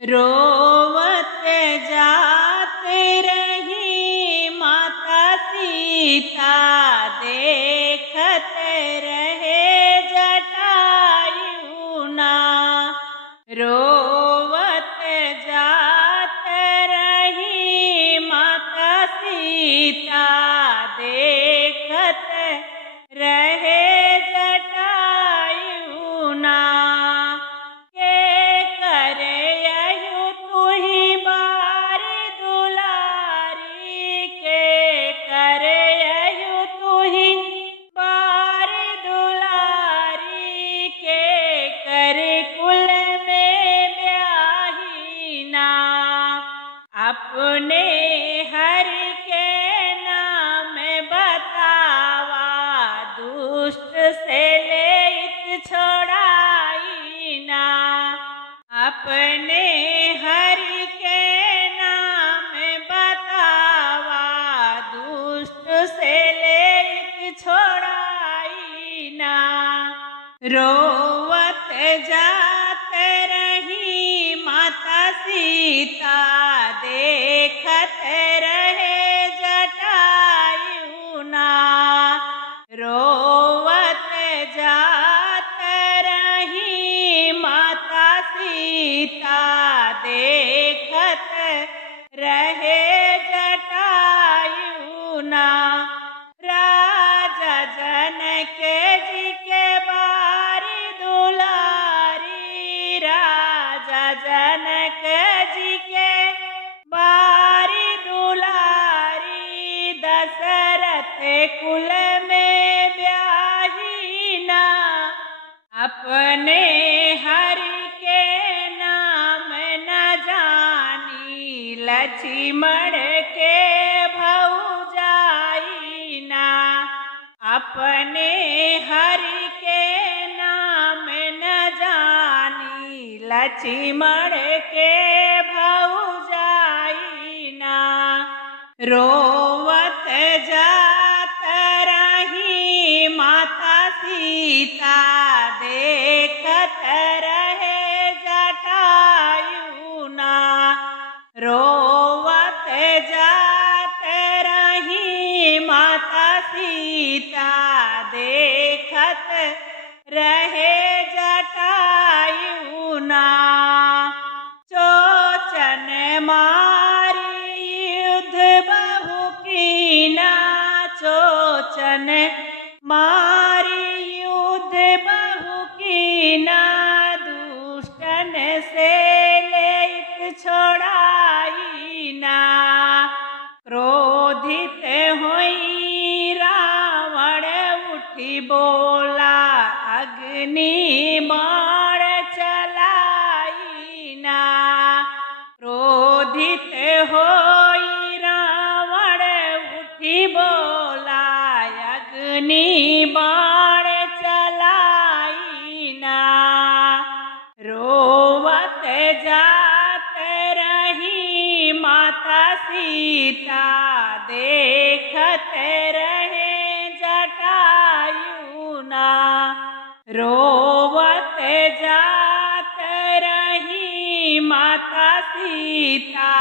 रोवत जात रही माता सीता, देखत रहे जटायु ना। रोवत जात रही माता सीता, देखत रहे जटायु ना। अपने हरि के नाम बतावा, दुष्ट से लेत छोड़ाई ना। अपने हरि के नाम बतावा, दुष्ट से लेत छोड़ाई ना। रोवत जात रही माता सीता, देखत रहे जटायु ना। रोवत जात रही माता सीता, देखत रहे जटायु ना। राजा जनक जी के बारी दुलारी, राजा जनक जी के बारी दुलारी, दशरथ कुल में ब्याही ना। अपने हरि के नाम न जानी, लक्ष्मण के भौजाई ना। अपने हरि के नाम न जानी, लक्ष्मण के भौजाई ना। रोवत जात रही माता सीता, देखत रहे जटायु ना। रोवत जात रही माता सीता, देखत रहे जटायु ना। चोचन मारी युद्ध बहु कीना, चोचन मारी युद्ध बहु कीना। दुष्टन से लेत छोड़ाई ना। क्रोधित होई रावण उठी बोला, अग्नि बाण चलाई ना। क्रोधित होई रावण उठी बोला, अग्नि बाण चलाई ना। रोवत जात रही माता सीता, देखत रहे जटायु ना। रोवत जात रही माता सीता,